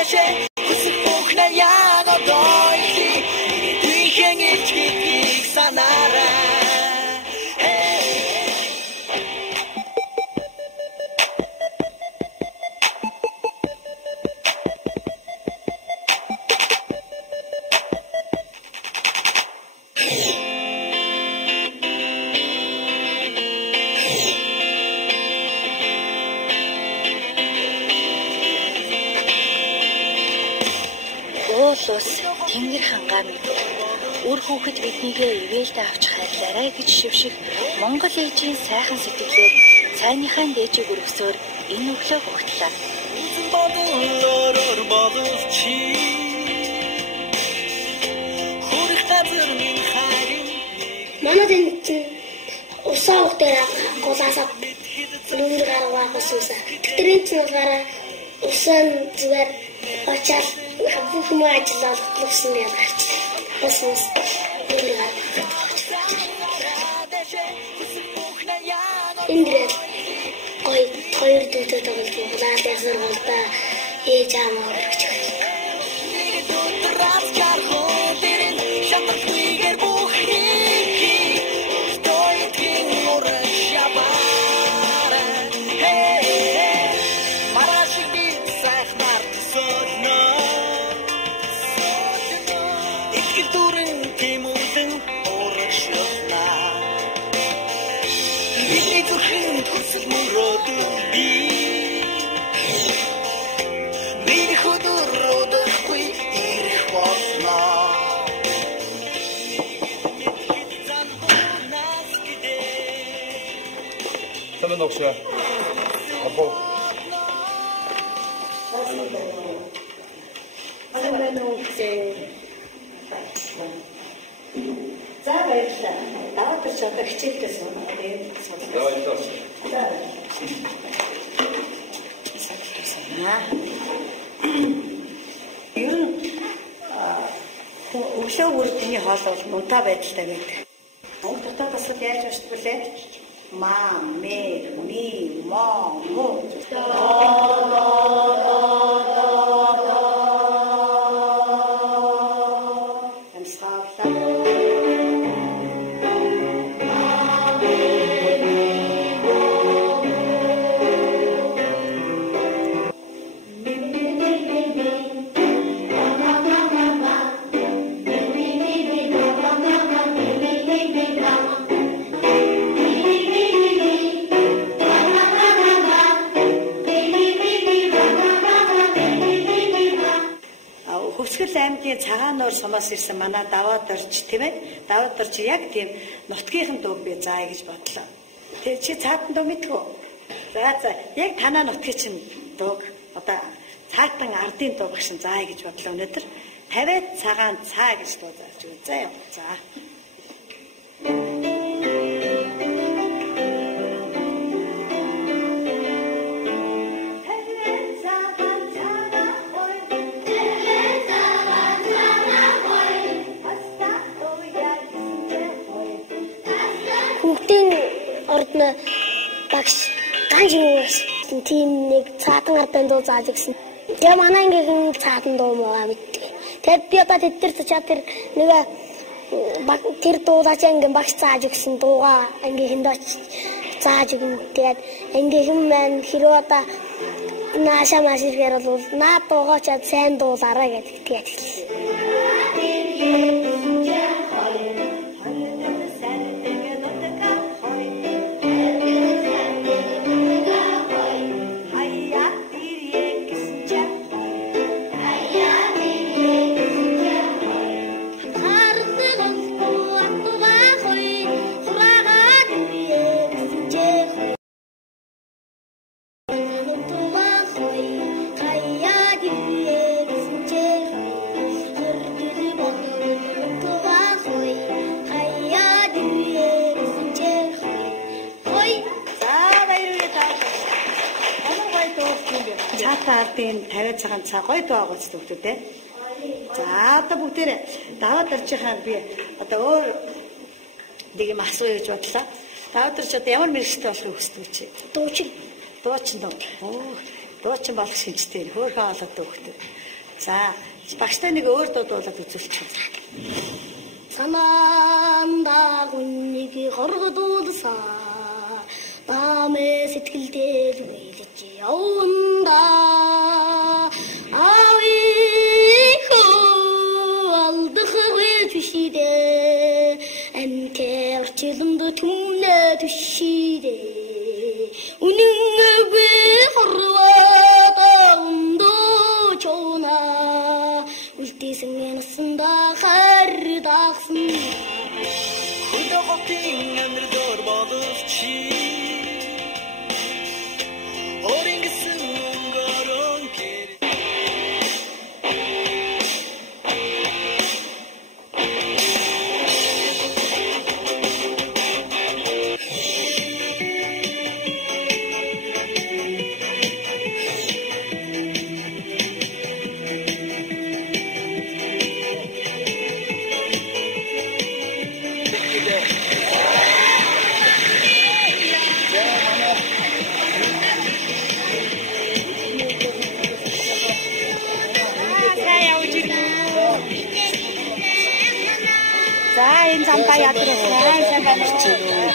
дэше хүсэл бүхнэ яг одоо их бихэн ичгийг санаарай. Тэнгэр хангаа минь үр хүүхэд биднийгээ ивэлдэ авч хайрлаарай гэж шивших Монгол ээжийн сайхан сэтгэлээр цайныхаа дээжийг өргөсөөр энэ өглөө өгтлээ. Манайд энэ усаа ухтаа гулаасаа нүрээр гаргах усаа. Тэрэн чинь гараа усан зүгээр очоод бүх юм ажиллаад болсон юм гарч. Босмос нүрээр Индрэд ой хоёр дүүтэй тоглож байгаа дэсэр болдоо ээж аамаа өгч. Också. Abo. За баярлалаа. Даваад ч одоо хичээлдээ сууна. Тэгээд За. Ер нь өглөө бүрдний хоол бол мунтай байдалтай байдаг. Монгол дотоод бас яаж ашигладаг вүлээ? Ма, мэ, ми, мо, му. Цагаанаар сумаас ирсэн манай даваад орж тийм ээ. Даваад орж яг тийм нутгийнхэн дуу би заа гэж бодлоо. Тэг чи цаатан дуу мэдгүй. За яг танаа нутгийн чинь дууг одоо цаатан ардын дуу багшин заа гэж бодлоо өнөөдөр. 50-аад цагаан цаа гэж дуу зааж өгөө. За яа. За. Ордно багш ганж юм тийм нэг цаатан ардын дуу зааж өгсөн. Тэгээ манай ингээм цаатан дуу муугаа мэддэг. Тэгээд би одоо тэр тэр нэг тэр дуулаач ингээм багш зааж өгсөн дуугаа ингээм дооч зааж өгнө. Тэгээд ингээм маань хэрэг одоо наашаа маш ихээр бол наа дуугаач сайн дуулаарай гэдэг тэгээд хэлсэн. Ардын 50 цагаан цаа гоё дуу агуулсан хүмүүс те. За одоо бүгдээрээ даваад орчихаа би одоо өөр нэг юм асууя гэж бодлоо. Даваад орч одоо ямар мэрэгчтэй болохыг хүсдэг чи? Дуучин. Дуучин доо. Дуучин болох шинжтэй хөөрхөн олоод өгдөг. За багштай нэг өөр дуу дуулаад үзүүлчих. Санаанда гүнийг хоргодуулсаа намээ сэтгэлдээ үлж явна авихоо алдахгүй түшидээ амтэр орчиломд түмнэ түшидээ үнэнгүй хорвоо өндөө чона үлдээсэн янсанда хардагсан Хөдөлгөөний амьдрал боловч Орингэсэн өнгөрөн гэр энэ зампаа ядрах сайн байна уу?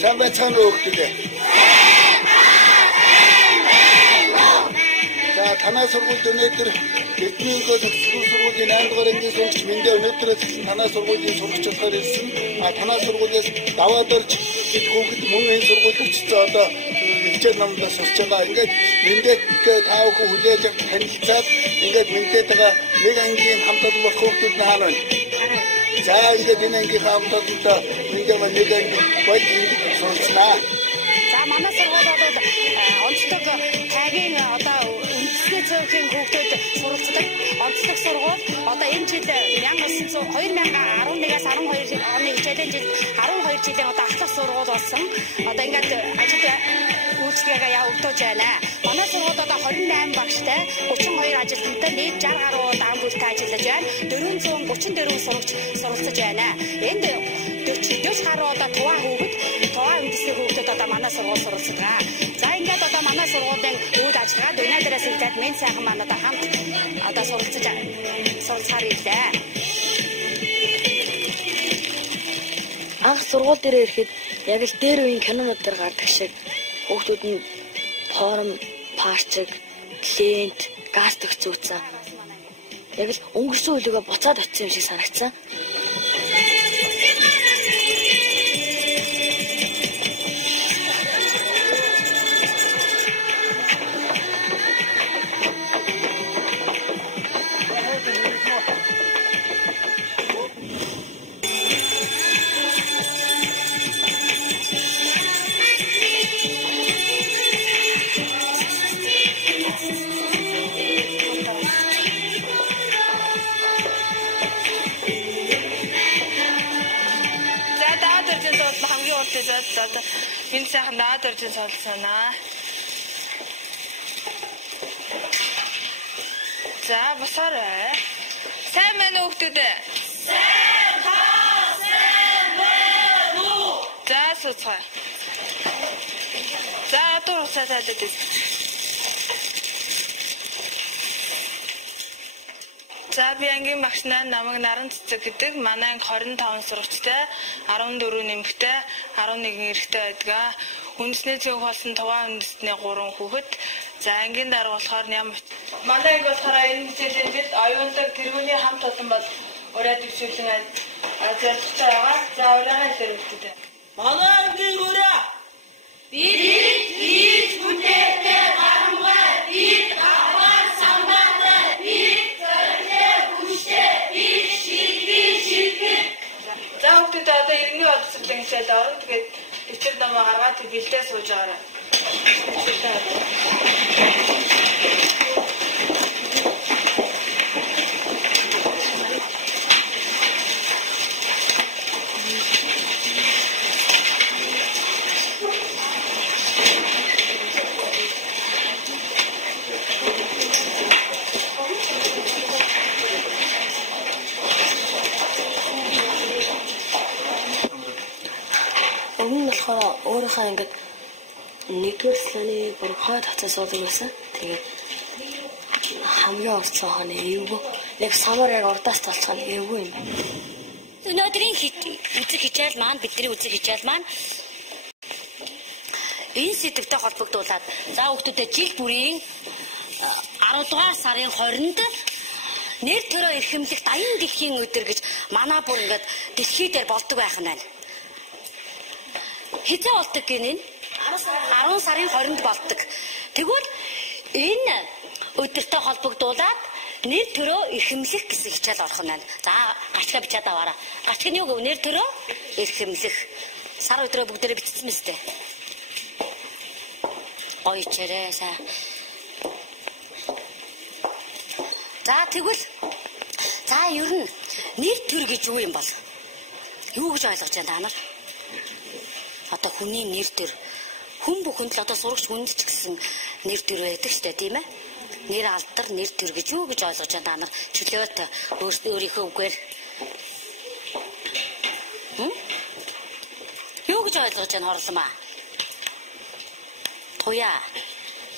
Сайн байцгаана уу хөлтөө. За танаа сургуульд өнөөдөр Эрдэнэ нөхцөл сургуулийн 8 дугаар ангийн сурагч Мэндэ өнөөдрөөс эхлэн танаа сургуулийн сурагч болохоор ирсэн. Танаа сургуулиас даваад орж хүүхэд мөн энэ сургуульд очсон одоо хичээл номдоос сурч байгаа. Ингээд Мэндэ таа бүхэн хүлээж авч танилцаад ингээд Мэндэтайгаа нэг ангийн хамт олох хүүхдүүд нь хаана байна? За ингээд энэ ангийн хамт олонтой Мэндэ маань нэг анги болж сурцнаа. За манай сургууль бол онцлог таагийн одоо үндэсний цөөхөн хүүхдүүд суралцдаг онцлог сургууль. Одоо энэ жил 2011-аас 12 оны хичээлийн жил 12 жилийн одоо ахлах сургууль болсон. Одоо ингээд ажил үйлчлэгээ явагдаж байна. Манай сургууль одоо 28 багштай 32 ажилтнтай нийт 60 гаруй ам бүртээ ажиллаж байна. 434 сурагч суралцаж байна. Энд 40 гаруй одоо туваа үндэсний хүүхдүүд одоо манай сургууль суралцдаг. За ингээд одоо манай сургуулийн үйл ажиллагаанд өнөөдрөөс ингээд мен сайхан маань одоо хамт одоо суралцаар ирлээ. Анх сургууль дээр ирэхэд яг л дээр үеийн кинонууд дээр гардаг шиг хүүхдүүд нь форм, парчиг, лент, газ төгцөөцсөн. Яг л өнгөрсөн үлгөө буцаад очсон юм шиг санагдсан. Энэ сайхан наад орж сонсоонаа. За босоорой. Сайн байна уу хүүхдүүд? Сайн байна уу? За суцгаа. За одоо усаалаад дээ. За би ангийн багш намайг Наран Цэцэг гэдэг. Манай 25 сурагчтай, 14 нэмэгтэй, 11 эрэгтэй байдаг. Үндэсний цэг болсон тугаан үндэстний 3 хүүхэд. За ангийн дараа болохоор манай анги болохоор энэ хичээлэнд оюундаг тэргүүний хамт олон бол ураад өвчлэн зорилготой байгаа. За ураагаа илэрхийлдэг. Манай ангийн ураа Бид бүтээтэй гарамгай бид аваар самбаатай бид зорилгоо хүчтэй бид шилдэг. За хүүхдүүд одоо иргэний боловсролын хичээл орно. Тэгээд төвчөр намаа гаргаад бэлдээ сууж байгаарай. өөрийнхөө ингээд нэгдүгээр сланы бүр хойд хацаас уудаг байсан. Тэгээд хамгийн урдсан хоног эвгүй. Яг самар яг урдаас толцох нь эвгүй юм байна. Өнөөдрийн үзэг хичээл маань бидний үзэг хичээл маань энэ сэдвтэй холбогдуулаад за хүүхдүүдэд жил бүрийн 10 дугаар сарын 20-нд нэр төрөө эрхэмлэх даян дэлхийн өдөр гэж манай бүр ингээд дэлхий дээр болдог байх нь байна. Хэзээ болдог гинэ? 10 сарын 20-нд болдог. Тэгвэл энэ өдөртэй холбогдуулаад нэр төрөө эрхэмлэх гэсэн хичээл орох нь байна. За гачгаа бичээд аваарай. Гачг нь юу гэв? Нэр төрөө эрхэмлэх. Сар өдрөө бүгдээрээ бичсэн мэт. Ой чирээ сайн. За тэгвэл за ер нь нэр төр гэж юу юм бол? Юу гэж ойлгож байна та нар? Одоо хүний нэр төр хүн бүхэнд л одоо сурагч хүнд ч гэсэн нэр төр байдаг штэ тийм ээ? Нэр алдар нэр төр гэж юу гэж ойлгож байна та нар? Чөлөөт өөрийнхөө үгээр юу гэж ойлгож байна хорломаа? Туяа.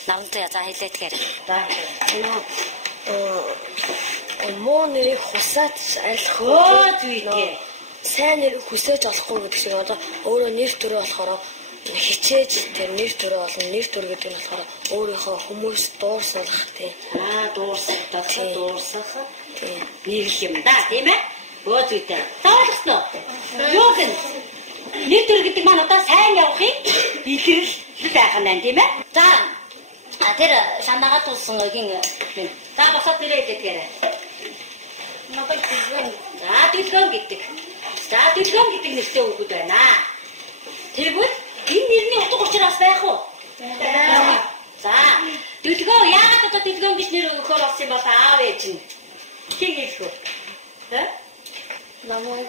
Нарантай за хэлээ тэгэхээр. За муу нэрийг хусаач арилах зүйтэй. Сайн нэр хүсэж олохгүй гэдэг шиг одоо өөрөө нэр төрөө болохоор хичээж тэр нэр төрөө болно. Нэр төр гэдэг нь болохоор өөрийнхөө хүмүүс дуурсуулах тийм. Дуурсах. Тийм. Нэр юм да тийм ээ? Зүйтэй. Таалагдсан уу? Юу гэн? Нэр төр гэдэг маань одоо сайн явахыг илэрл байх нь тийм ээ? За тэр шанаага тулсан огийн за босоод нэрээ хэлээдгээрэй. Надад дэлгэн. За дэлгэн гэдэг. За дэлгэн гэдэг нэртэй хүүхэд байна. Тэгвэл энэ нэрний утга учир бас байх уу? За дэлгэн яагаад одоо дэлгэн гэж нэр өгөхөөр болсон юм бол аав ээж нь хийг хэлэх үү? Намайг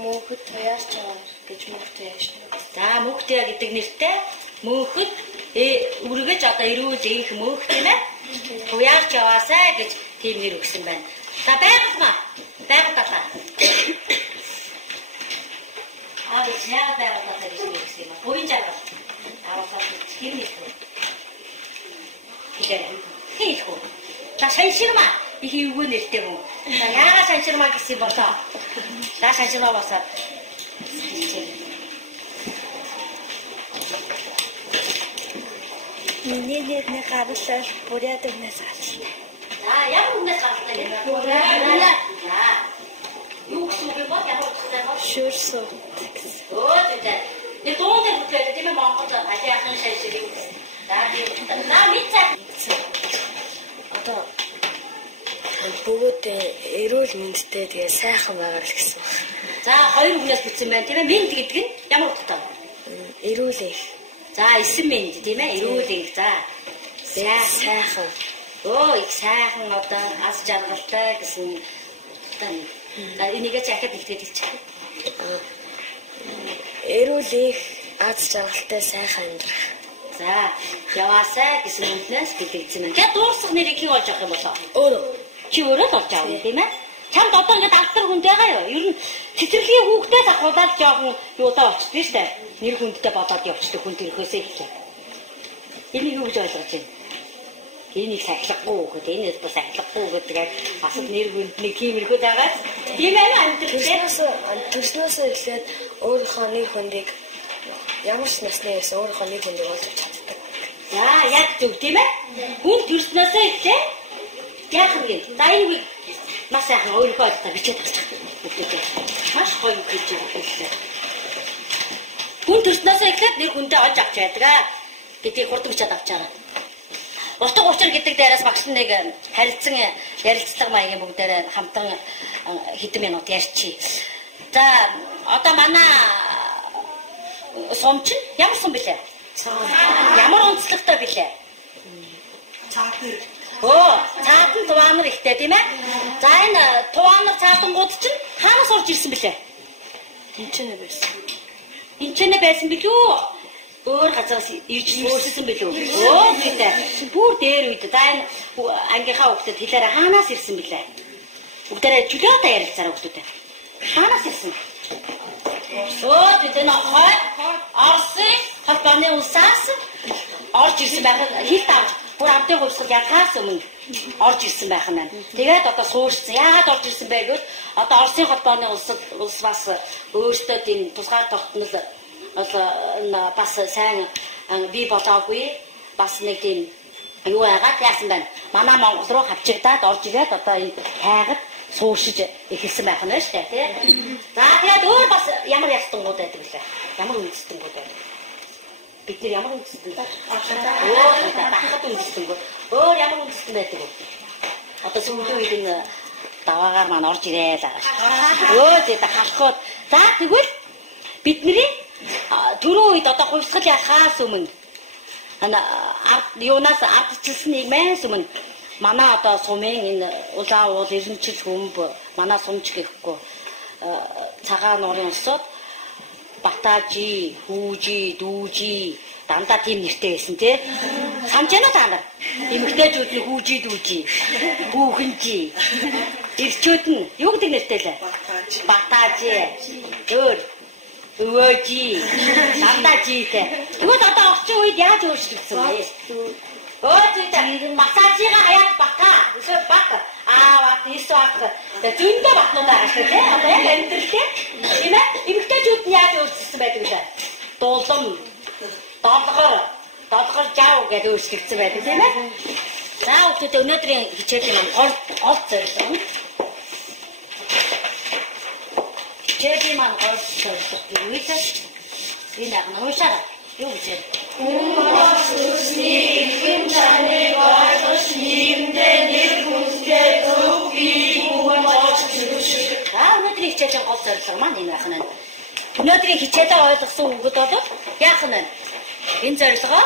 мөнхөд туяарч байгаа гэж мөнхөд яаш. За мөнхөд туяа гэдэг нэртэй мөнхөд үргэж одоо ирүүл их мөнх тийм ээ? Туяарч яваасай гэж тийм нэр өгсөн байна. За байгуулмаа. Байгуултаа. Яа байгуултаа гэж нэр өгсөн юм. Буян жаргал. Авахаа хэр нэр вэ? Хийх үү? За санширмаа. Их эвгүй нэртэй мөн. За яагаад санширмаа гэсэн болоо? За санширмаа босоод. Миний нэрний гаргалаар бүрээд өгнөөс аль. За ямар өмнөөс гаралтай вэ? За. Юу гэсэн үг вэ? Ямар утгатай вэ? Шүрсөө. Зүйтэй. Тэр дуутай бүтлээ тийм ээ Монгол ажиахан шаширыг. За мэдээ. Одоо бүгд эрүүл мэндтэй тэгээ сайхан байгаад л гэсэн. За хоёр өмнөөс бүтсэн байна тийм ээ. Мэнд гэдэг нь ямар утгатай вэ? Эрүүл их. За эсэм мэнд тийм ээ. Эрүүл их. За. Сайхан. Их сайхан одоо ас жаргалтай гэсэн утгатай. За энийгээ захиад хэлгээд хэлчих. Эрүүл их аз жаргалтай сайхан амьдрах. За яваасай гэсэн үгнээс бэлэгдсэн байна. За дуурсах нэрийг хий олж авах юм болоо? Өөрөө. Чи өөрөө л олж авах тийм ээ? Чамд одоо ингээд алдар хүнд байгаа юу? Ер нь цэцэрлэгийн хүүхдээс ахуулаад жоохон юудаа очтгоо штэ. Нэр хүндтэй болоод явчихдаг хүн төрхөөсөө хэлээ. Энийг юу гэж ойлгож байна? Энийг сахилахгүй хүүхэд, энэ бас сахилахгүй гэдэг бас нэр хүнд нэг тиймэрхүү дагаад тийм ээ төрснөөс эхлээд өөрийнхөө нэр хүндийг ямар ч насны байсан өөрийнхөө нэр хүндийг олж чаддаг. За яг зөв тийм ээ? Хүн төрснөөс эхлээд яах юм бэ? За энэ үгийг маш сайхан өөрийнхөө ойлголтоор бичээд авчих. Бүгдээ маш гоё үг гэж хэллээ. Хүн төрснөөс эхлээд нэр хүндээ олж авч байдаг гэдгийг хурдан бичээд авчаарай. Утга учир гэдэг дээрээс багш нэг харилцан ярилцлага маягийн бүгдээрээ хамтан хэдэн минут ярьчих. За одоо манай сум чинь ямар сум бэлээ? Ямар онцлогтой бэлээ? Цаатар. Цаатан туваанар ихтэй тийм ээ? За энэ туваанар цаатангууд чинь хаанаас орж ирсэн бэлээ? Тэнцэнэ байсан. Тэнцэнэ байсан билүү? Өөр газараас ирж өөрссөн билүү? Зүйтэй. Бүр дээр үед за энэ ангийнхаа хүүхдэд хэлээрээ хаанаас ирсэн бэлээ? Бүгдээрээ чөлөөтэй ярилцаарай хүүхдүүдээ. Хаанаас ирсэн? Өө бид энэ Оросын холбооны улсаас орж ирсэн байх хилд авч бүр амтын хувьсгал ярахаас өмнө орж ирсэн байх нь. Тэгээд одоо суурьсан. Яагаад орж ирсэн бэ гэвэл одоо Оросын холбооны улс бас өөртөө тийм тусгаар тогтнол бас сайн бий болоогүй. Бас нэг тийм юу яагаад яасан байна. Манай Монгол руу хавчигдаад орж ирээд одоо энэ хайгад сууршиж эхэлсэн байх нь шүү дээ, тий. За тэгээд өөр бас ямар ястангууд байдаг лээ. Ямар үндэстангууд байдаг. Бид нэр ямар үндэстэн байна? Бахад үндэстэнгүүд. Өөр ямар үндэстэн байдаг вэ? Одоо сүүлийн үед энэ даваагаар маань орж ирээд байгаа шүү. Өө зэ халахууд. За тэгвэл бидний түрүү үед одоо хувьсгал яхаас өмнө юунаас ардчилсан нийгмээс өмнө манай одоо сумын энэ улаан уул эренчил хөмб манай сумч гэхгүй цагаан нуурын улсууд Батажи, Хүүжи, Дүүжи дандаа тийм нэртэй байсан тий. Санаж байна уу та нар? Эмэгтэйчүүд нь Хүүжи, Дүүжи, Хүүхэнжи. Ирчүүд нь юу гэдэг нэртэй лээ? Батажи. Өөр Өвөөжи. Дандаа житэй. Тэгвэл одоо орчин үед яаж өөрчлөгдсөн бэ? Өөжтэй массажига хаяад бата. Эсвэл бат. Бат, эсвэл зөндөө батнуудаа ашиг тий. Одоо яг амьдралтэй. Тийм ээ? Эмэгтэйчүүд нь яаж өөрчлөсөн байдаг вэ? Дуулам, долгор жав гэдэг өөрчлөгдсөн байдаг тийм ээ? За хүүхдүүд өнөөдрийн хичээлийн маань гол зорилго. Хичээлийн маань гол зорилго юу вэ? Энэ яг нуушаа юу вэ? Хүмүүсний ихэн чаныг ойлгож нийгэмдээ нэр хүндтэй төвхий хүмүүс чөлөөшөг. Өнөөдрийн хичээлийн гол зорилго маань энэ байх нь. Өнөөдрийн хичээлээ ойлгосон хүүхэд бол яах нь вэ? Энэ зорилгоо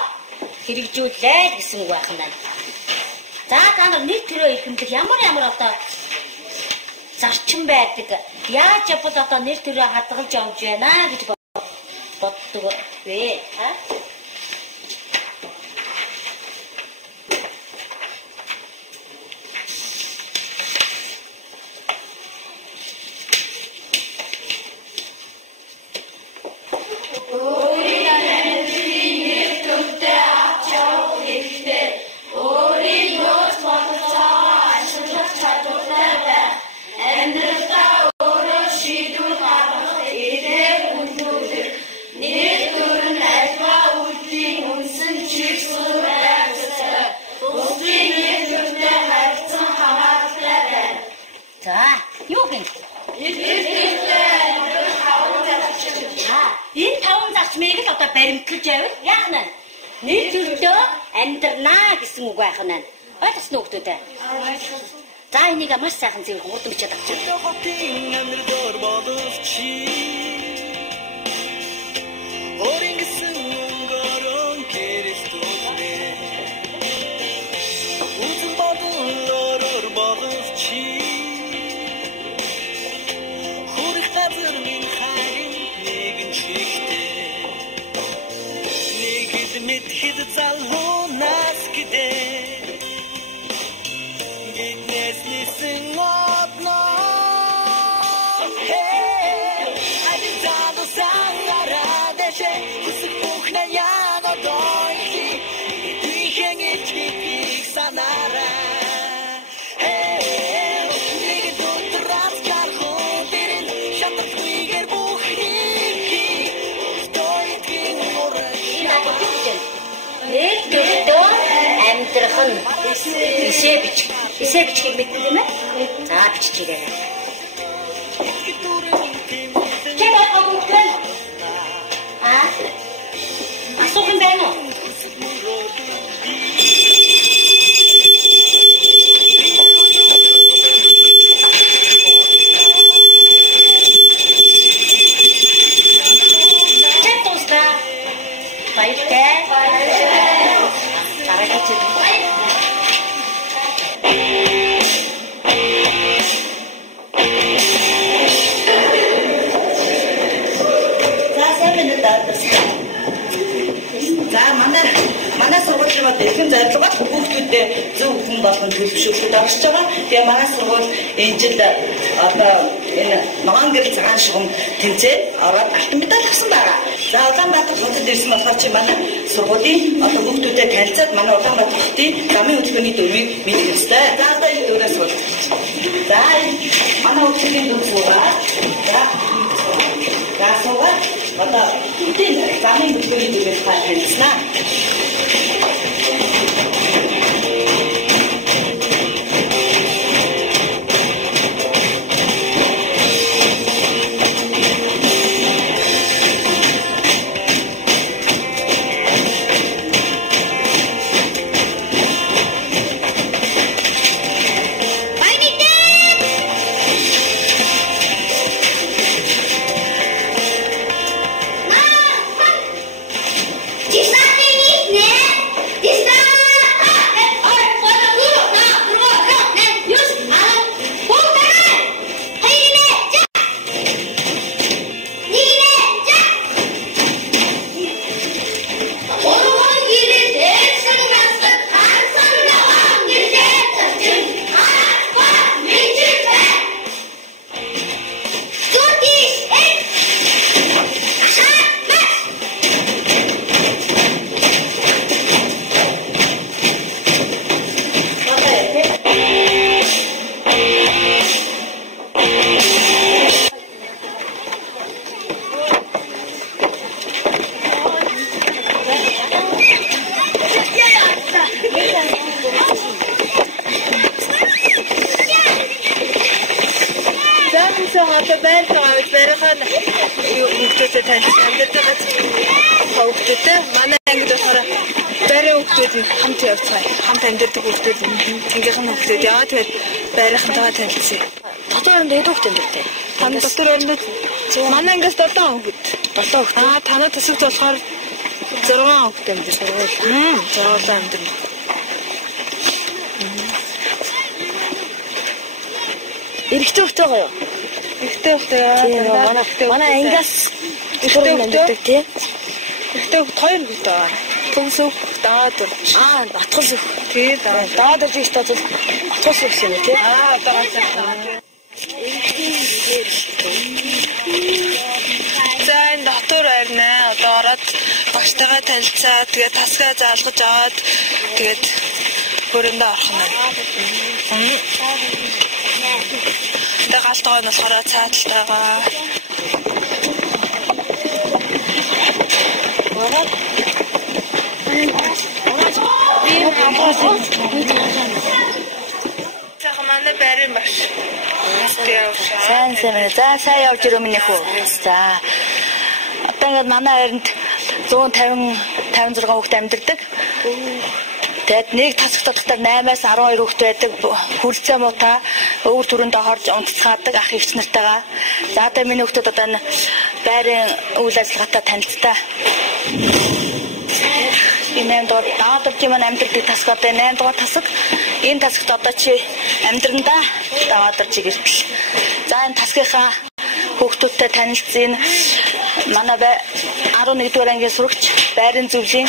хэрэгжүүлээ гэсэн үг байх нь. За та нар нэг төрөө ихэмлэх ямар одоо зарчим байдаг. Яаж бол одоо нэр төрөө хадгалж явж байна гэж боддог вэ? Энэ таван зарчмыг л одоо баримтлаж байвал яах нь? Нэг төрөлөө амьдрнаа гэсэн үг байх нь. Ойлгосноо хүүхдүүд? За энийг маш сайхан зэрэг хурдмчаад авчихсан. Исээ бичих мэддэг юм аа? За биччихээ. Чэгээ гомдсон. Асуух юм байна уу? Чэтоста. Баяртай. Манай сургуулийн эрхэм зорилго хүүхдүүдэд зөв хүн болгон төлөвшүүлэхэд орж байгаа. Тэгээ манай сургууль энэ жил одоо энэ ногоон гэр цагаан шугам тэмцээд ороод алтан медаль авсан байгаа. За Улаанбаатар хотод ирсэн болохоор чи манай сургуулийн одоо хүүхдүүдэд танилцаад манай Улаанбаатар хотын замын хөтөлбөрийн дөрвийг мэдэх ёстой. За одоо энэ дөрөөс бол. За манай хүүхдийн дөрөв суугаа. За суугаа. Одоо энэ замын хөтөлбөрийн дөрвийг танилцнаа. Манай ангид болохоор байрын хүүхдүүд хамт явцгаая. Хамт амьдардаг хүүхдүүд ангийнхан хүүхдүүд яваа тэгээд байрынхантайгаа танилцъя. Дотор оронд хэд хүүхд амьдартай? Таны дотор оронд манай ангиас 7 хүүхэд. 7 хүүхэд. Танай төсөвт болохоор 6 хүүхэд амьдартай. 6 амьдарна. Эрэгтэй хүүхдээ гоё. Эрэгтэй хүүхдээ манай ангиас эрэгтэй амьдардаг тий. Эрэгтэй хүүхд 2 хүүхэд байгаа. Төгс хүүхд даад урч. Батгал хүүхд. Тий даад урч ихтэй бол батгал хүүхд юм тий. Одоо гацаа. За энэ дотор арина. Одоо ороод багштайгаа танилцаа. Тэгээд тасгаа заалгаж аваад тэгээд хөрөндөө орох юм. Тэгээд галтгой нь болохоор цааталтайгаа. Ороод Манай байрын багш. Сайн явж ирөө минь хөө. За. Одоо ингээд манай хайранд 150 56 хүүхэд амьдардаг. Тэгэд нэг тасаг дотор 8-аас 12 хүүхэд байдаг. Хүлцээ муута өвөр төрөндөө хорж унтцгаадаг ах эгч нартайгаа. За одоо миний хүүхдүүд одоо энэ байрын үйл ажиллагаатай танилцтаа. Энэ доод урчим амьдардаг тасаг одоо 8 дугаар тасаг. Энэ тасагт одоо чи амьдранда даваад орж иртэл. За энэ тасгийнхаа хүүхдүүдтэй танилцсан манай 11 дугаар ангийн сурагч байрын зөвлийн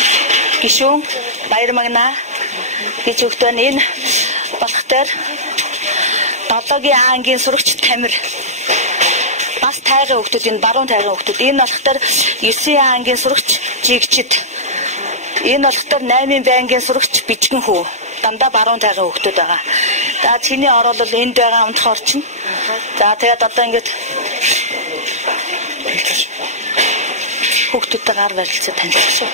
гишүүн Баяр Магна гэж өгдөө энэ болох дээр 7-гийн ангийн сурагч Тамир бас тайгын хүүхдүүд энэ баруун тайгын хүүхдүүд энэ болох дээр 9-ийн ангийн сурагч Жигчид энэ болох дээр 8-ийн байнгын сурагч Бичгэн хүү дандаа баруун тайгын хүүхдүүд байгаа. За чиний орол энд байгаа унтах орчин. За тэгээд одоо ингээд хүүхдүүдтэй гар барилцаа танилцсан.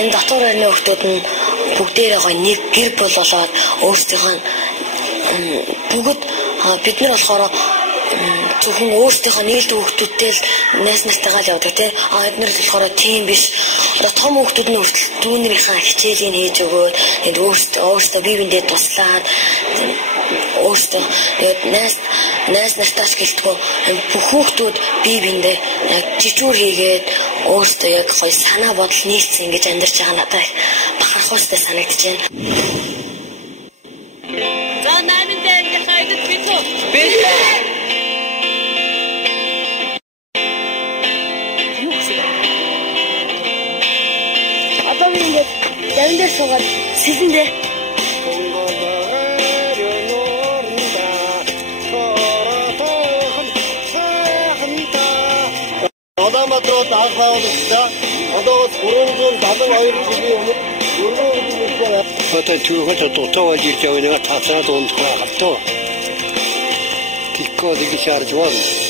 Энэ дотор ирнэ хүмүүс нь бүгдээрээ гоё нэг гэр бүл болоод өөрсдийнхөө бүгд бид нар болохоор зөвхөн өөрсдийнхөө нийлд хүүхдүүдтэй л найз нартайгаа л явдаг тийм эдгээр болохоор тийм биш одоо том хүүхдүүд нь хүртэл дүүнэрийнхээ хичээлийг хийж өгөөд энд өөрсдөө бие биендээ туслаад өөрсдөө тэгээд найз нартаас гэлтгөө бүх хүүхдүүд бие биендээ яг жижүүр хийгээд өөрсдөө яг гоё санаа бодол нийцсэн ингэж амьдарч байгаа надад бахархуустай санагдаж байна. За 8-нд ингэ хайдад битүү. Одоо би ингээд завин дээр суугаад сэлэндээ Улаанбаатарт анх байгуулагдсан. Одоогоос 372 жилийн өмнө одоо түүхэд дотоод ирж явна тасаад ундах хатуу. Тикко дigi шаарж байна.